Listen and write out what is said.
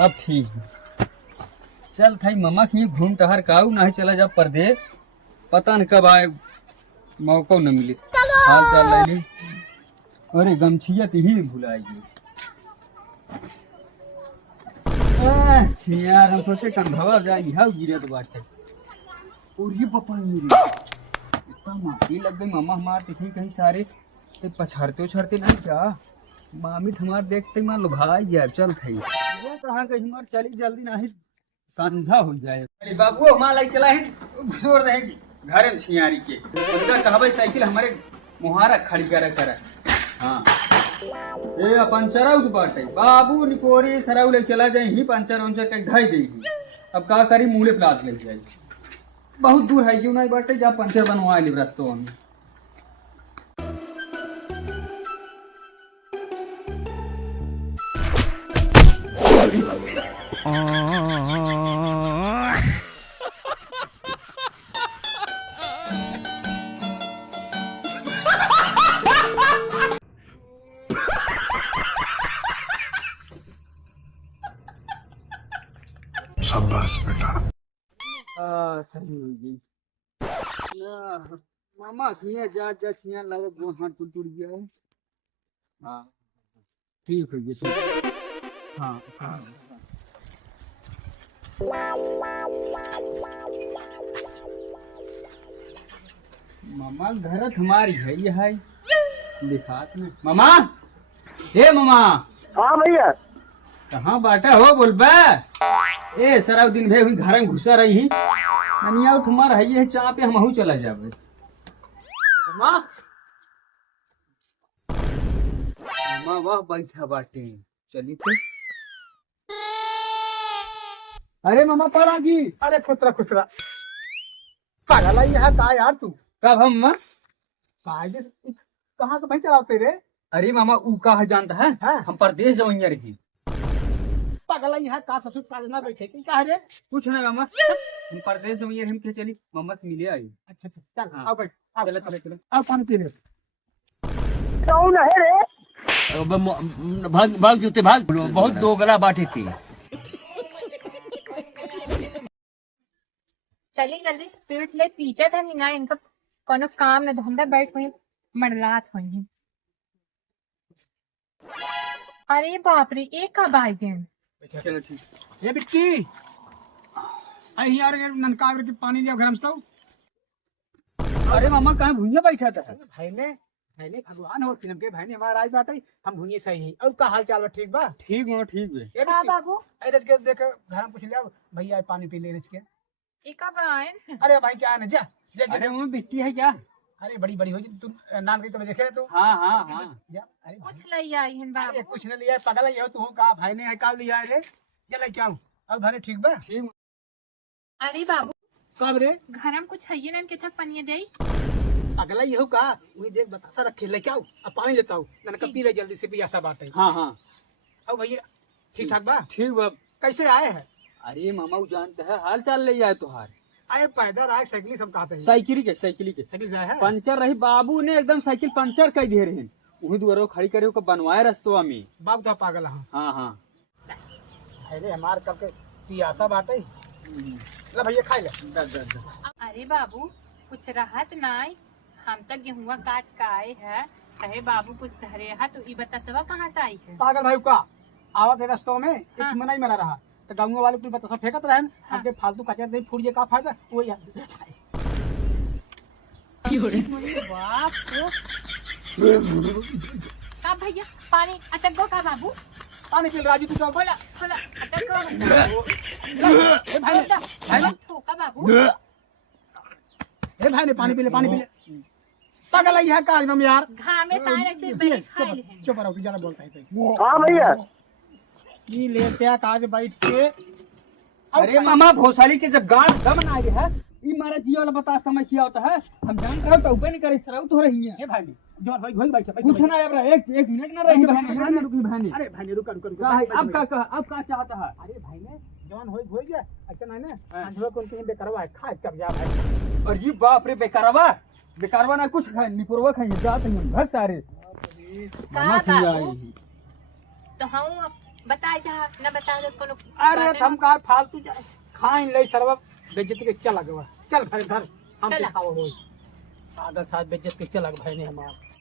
अब ठीक है। चल थाई ममा की घूम टहर काऊ नहीं चला जा परदेश। पता न कब आए मौका न मिले। हाल चाल ले ली। अरे गमछिया ही भुलाएगी। यार हम सोचे कंधवा जाए यहाँ गिरत बाटे और ये पपा इतना माटी लग गई। मम्मा हमारे दिखी कहीं सारे पछाड़ते उछाड़ते नहीं क्या। मामी हमारे देखते ही मान लो भाई यार चल खाई ये कहाँ कहीं मार चली जल्दी नहीं संझा हो जाए। अरे बाबू हमारा लाइक चला है घुसोर रहेगी घर में छियारी के कहबे साइकिल हमारे मुहारा खड़ी कर। हाँ ए पंचर बाटे बाबू निकोरी सराउ ले चला जाए ही पंचर वंचर के ढाई देगी। अब का करी मूले प्लास ले जाए बहुत दूर है क्यों नहीं बाटे जहाँ पंचर बनवा ली रास्तों में। शाबाश बेटा। मामा खिया जा छिया लगे वो हाथ टूट गया। हाँ ठीक है ये ठीक। हाँ मामा घर हमारी है ये है दिखात में। मामा हे मामा। हाँ भैया कहाँ बाटा हो बोल बे। ए सराव दिन भे हुई घर में घुसा रही ही ननिया तुम्हारा है ये चाह पे हम चला जावे। मामा मामा वाह बैठा बाटे चली फिर। अरे मामा पड़ागी। अरे खुचरा पागल है यह का यार तू। कब हम कहाँ से भाई चलाते रे। अरे मामा ऊ का है जानता है हाँ? हम परदेश जाऊंगे रही। पागल है यह का ससुर पाजना बैठे की का रे। कुछ नहीं मामा हम परदेश जाऊंगे हम के चली मम्मा से मिले आई। अच्छा चल हाँ। आओ बैठ आओ चलो आओ पानी पी ले। कौन है रे? भाग जूते भाग बहुत दो गला बाटे थी। चलिए जल्दी स्पीड ले पीटे था नहीं ना इनका कोनो काम न धंधा बैठ हुई मरलात हुई। अरे बाप रे एक कब आ गए। चलो ठीक। ये बिट्टी आई यार ननकावर की पानी लिया घर तो। अरे मामा कहाँ भूइया बैठा था। भाई ने भगवान हो फिल्म के भाई ने हमारा आज बाटे हम भूनिए सही है। और का हाल चाल बा ठीक बा। ठीक हो ठीक है। ये हाँ बिट्टी बाबू अरे के देख घर में पूछ लिया भैया पानी पी ले इसके। एक कब आए न? अरे भाई क्या है ना जा अरे वो बिट्टी है क्या। अरे बड़ी हो तू नान गई तो मैं देखे तू। हाँ हाँ हाँ जा अरे भाई, कुछ लाई आई हैं अरे बाबू। कुछ न लिया पागल है तू का भाई ने का लिया रे। चल क्या हूं अब भाई ठीक बा। ठीक। अरे बाबू कब रे घर में कुछ है ना कितना पनिया दे। पागल है हो का वही देख बतासा रखे ले क्या अब पानी लेता हूं नन का पी ले जल्दी से पियासा बाटे। हाँ हाँ अब भैया ठीक ठाक बा। ठीक बाब। कैसे आए हैं। अरे मामा वो जानता है हाल चाल ले जाए तुहार। आए पैदल आए साइकिल सब कहते हैं। साइकिल के साइकिल से आए हैं। पंचर रही बाबू ने एकदम साइकिल पंचर कर दे रहे हैं वही दुआरो खड़ी करे को बनवाए रस्तवा में। बाप तो पागल हां। हाँ हाँ अरे हमार कब के पियासा बाटे ले भैया खा ले। अरे बाबू कुछ राहत नाई हम तक गेहुआ काट के आए है कहे बाबू कुछ धरे है तो ये बता सवा कहाँ से आई है। पागल भाई का आवत है रास्तों में एक हाँ। मना ही मरा रहा तो गाँव वाले कुछ बता फेंकत रहे हाँ। हमके फालतू कचर नहीं फूट का फायदा वो यार। बाप का भैया पानी अटक गो का बाबू। पानी पी राजू तू सब। खोला खोला अटक गो। भाई ठोका बाबू। ए भाई ने पानी पी ले पागल है यह का एकदम यार। घामे सारे ऐसे बैठ खाए ले हैं। चुप रहो ज्यादा बोलता है। हाँ भैया ये लेते आ काज बैठ के। अरे मामा भोसाली के जब गांड दम ना आए है ई मारा जी वाला बता समय किया होता है हम जानते हो तो ऊपर नहीं करे सराउ तो रही है। ए भाई जो भाई घोल बैठ कुछ ना अब एक मिनट ना रही बहन रुकी बहन। अरे भाई ने रुका अब का चाहता है। अरे भाई ने जवान हो गया अच्छा ना ना अंधवा कौन के बेकारवा है खा कर जा भाई। और ये बाप रे बेकारवा ना कुछ खाए निपुरवा खाए जाते हैं भक्त सारे का बाबू तो हम बताए जा न बता दे कोनो अरे बाटे हम का फालतू जाए खाइन ले सरवा बेइज्जती के चल गवा चल घर घर हम चला। दिखाओ होई आधा साथ बेइज्जत के चल भाई ने हमार